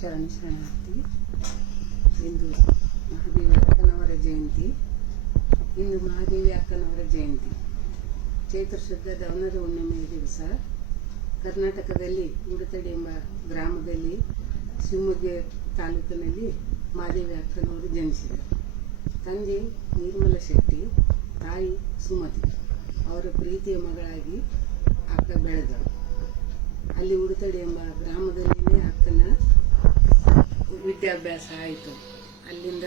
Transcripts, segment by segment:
ಶರಣಾರ್ಥಿ. ಇಂದು ಮಹಾದೇವಿ ಅಕ್ಕನವರ ಜಯಂತಿ. ಇಂದು ಮಹಾದೇವಿ ಅಕ್ಕನವರ ಜಯಂತಿ ಚೈತ್ರ ಶುದ್ಧ ದವನದ ಹುಣ್ಣಿಮೆಯ ದಿವಸ ಕರ್ನಾಟಕದಲ್ಲಿ ಉಡುತಡಿ ಎಂಬ ಗ್ರಾಮದಲ್ಲಿ ಶಿವಮೊಗ್ಗ ತಾಲೂಕಿನಲ್ಲಿ ಮಹಾದೇವಿ ಅಕ್ಕನವರು ಜನಿಸಿದರು. ತಂದೆ ನಿರ್ಮಲ ಶೆಟ್ಟಿ, ತಾಯಿ ಸುಮತಿ. ಅವರ ಪ್ರೀತಿಯ ಮಗಳಾಗಿ ಅಕ್ಕ ಬೆಳೆದಳು. ಅಲ್ಲಿ ಉಡುತಡಿ ಎಂಬ ಗ್ರಾಮದಲ್ಲಿನೇ ಅಕ್ಕನ ವಿದ್ಯಾಭ್ಯಾಸ ಆಯಿತು. ಅಲ್ಲಿಂದ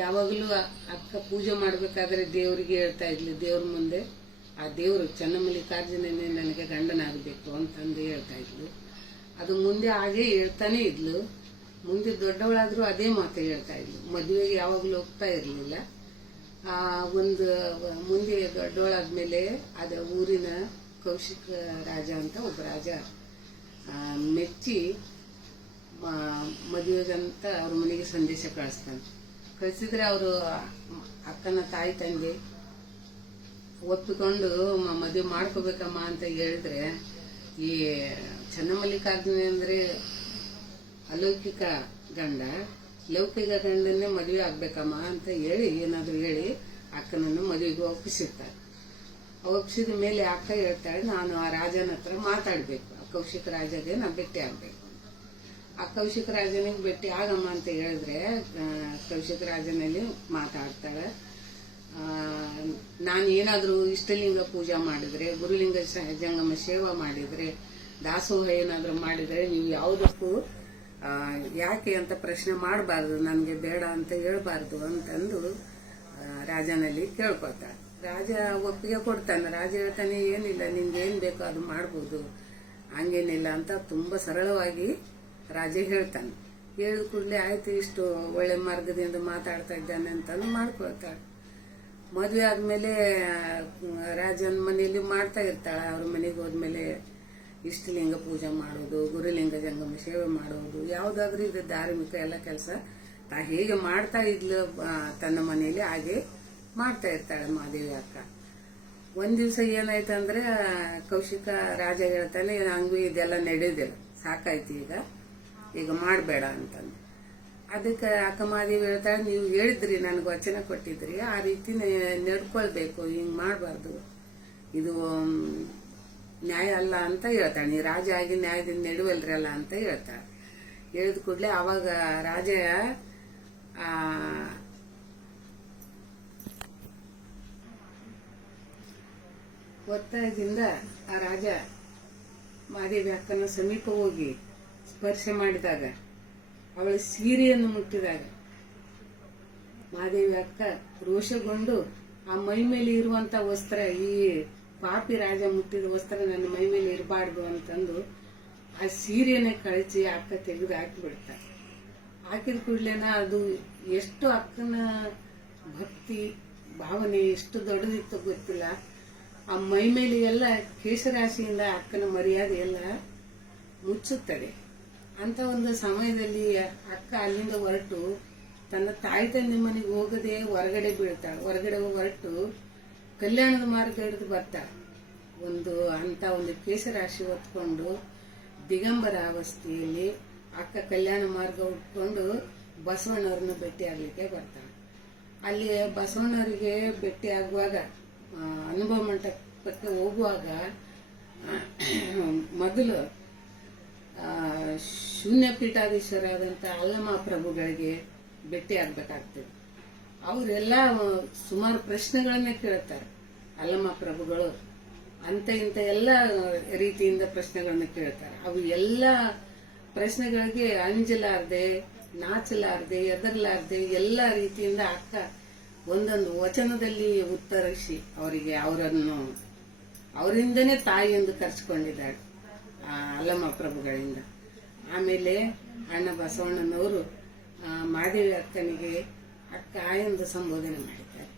ಯಾವಾಗಲೂ ಅಕ್ಕ ಪೂಜೆ ಮಾಡಬೇಕಾದ್ರೆ ದೇವರಿಗೆ ಹೇಳ್ತಾ ಇದ್ಲು, ದೇವ್ರ ಮುಂದೆ ಆ ದೇವರು ಚನ್ನಮಲ್ಲಿಕಾರ್ಜುನನೇ ನನಗೆ ಗಂಡನಾಗಬೇಕು ಅಂತಂದು ಹೇಳ್ತಾ ಇದ್ಲು. ಅದು ಮುಂದೆ ಹಾಗೆ ಹೇಳ್ತಾನೆ ಇದ್ಲು. ಮುಂದೆ ದೊಡ್ಡವಳಾದರೂ ಅದೇ ಮಾತು ಹೇಳ್ತಾ ಇದ್ಲು. ಮದುವೆಗೆ ಯಾವಾಗಲೂ ಹೋಗ್ತಾ ಇರಲಿಲ್ಲ. ಒಂದು ಮುಂದೆ ದೊಡ್ಡವಳಾದ್ಮೇಲೆ ಅದ ಊರಿನ ಕೌಶಿಕ ರಾಜ ಅಂತ ಒಬ್ಬ ರಾಜ ಮೆಚ್ಚಿ ಮದುವೆಗಂತ ಅವ್ರ ಮನೆಗೆ ಸಂದೇಶ ಕಳಿಸಿದ್ರೆ ಅವರು ಅಕ್ಕನ ತಾಯಿ ತಂದೆ ಒಪ್ಪಿಕೊಂಡು ಮದುವೆ ಮಾಡ್ಕೋಬೇಕಮ್ಮ ಅಂತ ಹೇಳಿದ್ರೆ, ಈ ಚನ್ನಮಲ್ಲಿಕಾರ್ಜುನ ಅಂದ್ರೆ ಅಲೌಕಿಕ ಗಂಡ, ಲೌಕಿಕ ಗಂಡನ್ನೇ ಮದುವೆ ಆಗ್ಬೇಕಮ್ಮ ಅಂತ ಹೇಳಿ ಏನಾದ್ರು ಹೇಳಿ ಅಕ್ಕನನ್ನು ಮದುವೆಗೆ ಒಪ್ಪಿಸಿರ್ತಾರೆ. ಒಪ್ಪಿಸಿದ ಮೇಲೆ ಅಕ್ಕ ಹೇಳ್ತಾಳೆ, ನಾನು ಆ ರಾಜನ ಹತ್ರ ಮಾತಾಡ್ಬೇಕು, ಆ ಕೌಶಿಕ ರಾಜಗೆ ನಾ ಭೇಟಿ ಆಗ್ಬೇಕು. ಆ ಕೌಶಿಕ ರಾಜನಿಗೆ ಭೇಟಿ ಆಗಮ್ಮ ಅಂತ ಹೇಳಿದ್ರೆ ಕೌಶಿಕ ರಾಜನಲ್ಲಿ ಮಾತಾಡ್ತಾಳೆ. ನಾನು ಏನಾದರೂ ಇಷ್ಟಲಿಂಗ ಪೂಜೆ ಮಾಡಿದ್ರೆ, ಗುರುಲಿಂಗ ಜಂಗಮ ಸೇವಾ ಮಾಡಿದ್ರೆ, ದಾಸೋಹ ಏನಾದರೂ ಮಾಡಿದ್ರೆ ನೀವು ಯಾವುದಕ್ಕೂ ಯಾಕೆ ಅಂತ ಪ್ರಶ್ನೆ ಮಾಡಬಾರ್ದು, ನನಗೆ ಬೇಡ ಅಂತ ಹೇಳ್ಬಾರ್ದು ಅಂತಂದು ರಾಜನಲ್ಲಿ ಕೇಳ್ಕೊತಾಳೆ. ರಾಜ ಒಪ್ಪಿಗೆ ಕೊಡ್ತಾನೆ. ರಾಜ ಹೇಳ್ತಾನೆ, ಏನಿಲ್ಲ, ನಿಮ್ಗೆ ಏನ್ ಬೇಕೋ ಅದು ಮಾಡ್ಬೋದು, ಹಂಗೇನಿಲ್ಲ ಅಂತ ತುಂಬಾ ಸರಳವಾಗಿ ರಾಜ ಹೇಳ್ತಾನೆ. ಹೇಳಿದ ಕೂಡಲೇ ಆಯ್ತು, ಇಷ್ಟು ಒಳ್ಳೆ ಮಾರ್ಗದಿಂದ ಮಾತಾಡ್ತಾ ಇದ್ದಾನೆ ಅಂತಾನು ಮಾಡ್ಕೊಳ್ತಾಳೆ. ಮದುವೆ ಆದ್ಮೇಲೆ ರಾಜನ ಮನೆಯಲ್ಲಿ ಮಾಡ್ತಾ ಇರ್ತಾಳೆ. ಅವ್ರ ಮನೆಗೆ ಹೋದ್ಮೇಲೆ ಇಷ್ಟಲಿಂಗ ಪೂಜೆ ಮಾಡೋದು, ಗುರುಲಿಂಗ ಜಂಗಮ ಸೇವೆ ಮಾಡೋದು, ಯಾವ್ದಾದ್ರೂ ಇದು ಧಾರ್ಮಿಕ ಎಲ್ಲ ಕೆಲಸ ತಾ ಹೇಗೆ ಮಾಡ್ತಾ ಇದ್ಲು ತನ್ನ ಮನೆಯಲ್ಲಿ ಹಾಗೆ ಮಾಡ್ತಾ ಇರ್ತಾಳೆ ಮಹಾದೇವಿ ಅಕ್ಕ. ಒಂದ್ ದಿವ್ಸ ಏನಾಯ್ತಂದ್ರೆ ಕೌಶಿಕ ರಾಜ ಹೇಳ್ತಾನೆ, ಹಂಗೂ ಇದೆಲ್ಲ ನಡೆಯೋದಿಲ್ಲ, ಸಾಕಾಯ್ತು, ಈಗ ಮಾಡಬೇಡ ಅಂತಂದು. ಅದಕ್ಕೆ ಅಕ್ಕ ಮಹಾದೇವಿ ಹೇಳ್ತಾಳೆ, ನೀವು ಹೇಳಿದ್ರಿ, ನನಗೆ ವಚನ ಕೊಟ್ಟಿದ್ರಿ, ಆ ರೀತಿ ನಡ್ಕೊಳ್ಬೇಕು, ಹಿಂಗ್ ಮಾಡಬಾರ್ದು, ಇದು ನ್ಯಾಯ ಅಲ್ಲ ಅಂತ ಹೇಳ್ತಾಳೆ. ನೀ ರಾಜ ಆಗಿ ನ್ಯಾಯದಿಂದ ನಡುವಲ್ರಲ್ಲ ಅಂತ ಹೇಳ್ತಾಳೆ. ಹೇಳಿದ ಕೂಡಲೇ ಅವಾಗ ರಾಜ ಒತ್ತಾಯದಿಂದ ಆ ರಾಜ ಮಹಾದೇವಿ ಅಕ್ಕನ ಸಮೀಪ ಹೋಗಿ ಸ್ಪರ್ಶ ಮಾಡಿದಾಗ, ಅವಳ ಸೀರೆಯನ್ನು ಮುಟ್ಟಿದಾಗ ಮಹಾದೇವಿ ಅಕ್ಕ ರೋಷಗೊಂಡು ಆ ಮೈ ಮೇಲೆ ಇರುವಂತ ವಸ್ತ್ರ, ಈ ಪಾಪಿ ರಾಜ ಮುಟ್ಟಿದ ವಸ್ತ್ರ ನನ್ನ ಮೈ ಮೇಲೆ ಇರಬಾರ್ದು ಅಂತಂದು ಆ ಸೀರೆಯನ್ನೇ ಕಳಚಿ ಅಕ್ಕ ತೆಗೆದು ಹಾಕಿಬಿಡ್ತಾರೆ. ಹಾಕಿದ ಕೂಡ್ಲೇನ ಅದು ಎಷ್ಟು ಅಕ್ಕನ ಭಕ್ತಿ ಭಾವನೆ ಎಷ್ಟು ದೊಡ್ಡದಿತ್ತು ಗೊತ್ತಿಲ್ಲ. ಆ ಮೈ ಮೇಲೆ ಎಲ್ಲ ಕೇಶರಾಶಿಯಿಂದ ಅಕ್ಕನ ಮರ್ಯಾದೆ ಎಲ್ಲ ಮುಚ್ಚುತ್ತದೆ. ಅಂತ ಒಂದು ಸಮಯದಲ್ಲಿ ಅಕ್ಕ ಅಲ್ಲಿಂದ ಹೊರಟು ತನ್ನ ತಾಯಿ ತಂದೆ ಮನೆಗೆ ಹೋಗದೆ ಹೊರಗಡೆ ಬೀಳ್ತಾಳೆ. ಹೊರಗಡೆ ಹೊರಟು ಕಲ್ಯಾಣದ ಮಾರ್ಗ ಹಿಡಿದು ಬರ್ತಾಳೆ. ಒಂದು ಕೇಶರಾಶಿ ಹೊತ್ಕೊಂಡು ದಿಗಂಬರ ಅವಸ್ಥೆಯಲ್ಲಿ ಅಕ್ಕ ಕಲ್ಯಾಣ ಮಾರ್ಗ ಉಟ್ಕೊಂಡು ಬಸವಣ್ಣವ್ರನ್ನ ಭೇಟಿ ಆಗ್ಲಿಕ್ಕೆ ಬರ್ತಾಳೆ. ಅಲ್ಲಿ ಬಸವಣ್ಣವರಿಗೆ ಭೇಟಿ ಆಗುವಾಗ ಅನುಭವ ಮಂಟಪಕ್ಕೆ ಹೋಗುವಾಗ ಮೊದಲು ಶೂನ್ಯ ಪೀಠಾಧೀಶರಾದಂಥ ಅಲ್ಲಮ ಪ್ರಭುಗಳಿಗೆ ಭೇಟಿ ಆಗ್ಬೇಕಾಗ್ತದೆ. ಅವರೆಲ್ಲ ಸುಮಾರು ಪ್ರಶ್ನೆಗಳನ್ನೇ ಕೇಳ್ತಾರೆ. ಅಲ್ಲಮ ಪ್ರಭುಗಳು ಅಂತ ಇಂಥ ಎಲ್ಲ ರೀತಿಯಿಂದ ಪ್ರಶ್ನೆಗಳನ್ನ ಕೇಳ್ತಾರೆ. ಅವು ಎಲ್ಲ ಪ್ರಶ್ನೆಗಳಿಗೆ ಅಂಜಲಾರ್ದೆ, ನಾಚಲಾರ್ದೆ, ಎದರ್ಲಾರ್ದೆ ಎಲ್ಲ ರೀತಿಯಿಂದ ಅಕ್ಕ ಒಂದೊಂದು ವಚನದಲ್ಲಿ ಉತ್ತರಿಸಿ ಅವರಿಂದನೇ ತಾಯಿ ಎಂದು ಕರೆಸಿಕೊಂಡಿದ್ದಾಳೆ ಅಲ್ಲಮ ಪ್ರಭುಗಳಿಂದ. ಆಮೇಲೆ ಅಣ್ಣ ಬಸವಣ್ಣನವರು ಮಹಾದೇವಿ ಅಕ್ಕನಿಗೆ ಅಕ್ಕ ಎಂದು ಸಂಬೋಧನೆ ಮಾಡಿದ್ದಾರೆ.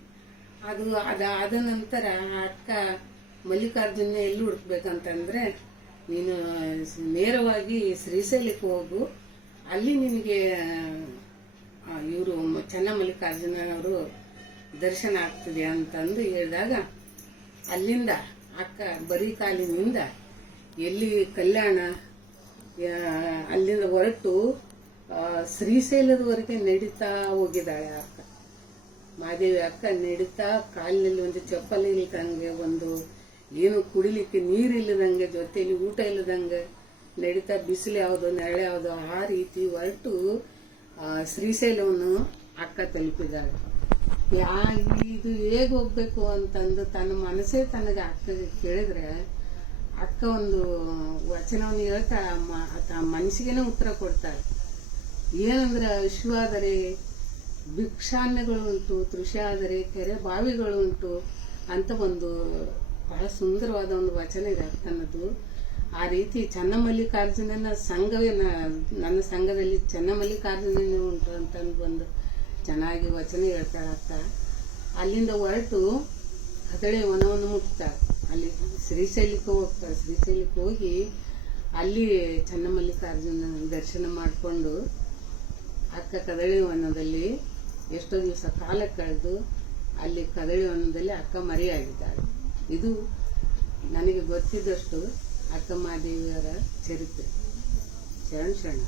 ಅದಾದ ನಂತರ ಅಕ್ಕ ಮಲ್ಲಿಕಾರ್ಜುನ ಎಲ್ಲಿ ಹುಡುಕ್ಬೇಕಂತಂದ್ರೆ, ನೀನು ನೇರವಾಗಿ ಶ್ರೀಶೈಲಕ್ಕೆ ಹೋಗು, ಅಲ್ಲಿ ನಿನಗೆ ಇವರು ಚನ್ನಮಲ್ಲಿಕಾರ್ಜುನವರು ದರ್ಶನ ಆಗ್ತದೆ ಅಂತಂದು ಹೇಳಿದಾಗ ಅಲ್ಲಿಂದ ಅಕ್ಕ ಬರೀ ಕಾಲಿನಿಂದ ಎಲ್ಲಿ ಕಲ್ಯಾಣ ಅಲ್ಲಿಂದ ಹೊರಟು ಶ್ರೀಶೈಲದವರೆಗೆ ನಡೀತಾ ಹೋಗಿದ್ದಾಳೆ ಅಕ್ಕ. ಮಾದೇವಿ ಅಕ್ಕ ನಡೀತಾ ಕಾಲಿನಲ್ಲಿ ಒಂದು ಚಪ್ಪಲಿ ಇಲ್ಲದಂಗೆ, ಒಂದು ಏನು ಕುಡಿಲಿಕ್ಕೆ ನೀರಿಲ್ಲದಂಗೆ, ಜೊತೆಯಲ್ಲಿ ಊಟ ಇಲ್ಲದಂಗೆ ನಡೀತಾ, ಬಿಸಿಲು ಯಾವುದು ನೆರಳು ಯಾವುದು ಆ ರೀತಿ ಹೊರಟು ಶ್ರೀಶೈಲವನ್ನು ಅಕ್ಕ ತಲುಪಿದ್ದಾಳೆ. ಇದು ಹೇಗೆ ಹೋಗ್ಬೇಕು ಅಂತಂದು ತನ್ನ ಮನಸ್ಸೇ ತನಗೆ ಅಕ್ಕಗೆ ಕೇಳಿದ್ರೆ ಅಕ್ಕ ಒಂದು ವಚನವನ್ನು ಹೇಳ್ತಾಳೆ, ಮನಸ್ಸಿಗೆನೆ ಉತ್ತರ ಕೊಡ್ತಾಳೆ. ಏನಂದ್ರೆ ಹಸಿವಾದರೆ ಭಿಕ್ಷಾನ್ನಗಳುಂಟು, ತೃಷಾದರೆ ಕೆರೆ ಬಾವಿಗಳುಂಟು ಅಂತ ಒಂದು ಬಹಳ ಸುಂದರವಾದ ಒಂದು ವಚನ ಇದೆ ಅಕ್ಕನದು. ಆ ರೀತಿ ಚನ್ನಮಲ್ಲಿಕಾರ್ಜುನನ ಸಂಘವೇ, ನನ್ನ ಸಂಘದಲ್ಲಿ ಚನ್ನಮಲ್ಲಿಕಾರ್ಜುನನೇ ಉಂಟು ಅಂತಂದು ಒಂದು ಚೆನ್ನಾಗಿ ವಚನ ಹೇಳ್ತಾಳೆ ಅಕ್ಕ. ಅಲ್ಲಿಂದ ಹೊರಟು ಕದಳೆ ವನವನ್ನು ಮುಟ್ತಾಳೆ. ಅಲ್ಲಿ ಶ್ರೀಶೈಲಕ್ಕೆ ಹೋಗ್ತಾಳೆ. ಶ್ರೀಶೈಲಕ್ಕೆ ಹೋಗಿ ಅಲ್ಲಿ ಚನ್ನಮಲ್ಲಿಕಾರ್ಜುನ ದರ್ಶನ ಮಾಡಿಕೊಂಡು ಅಕ್ಕ ಕದಳಿ ವನದಲ್ಲಿ ಎಷ್ಟೋ ದಿವಸ ಕಾಲ ಕಳೆದು ಅಲ್ಲಿ ಕದಳಿ ವನದಲ್ಲಿ ಅಕ್ಕ ಮರೆಯಾಗಿದ್ದಾಳೆ. ಇದು ನನಗೆ ಗೊತ್ತಿದ್ದಷ್ಟು ಅಕ್ಕ ಮಹಾದೇವಿಯವರ ಚರಿತ್ರೆ. ಶರಣ ಶರಣ.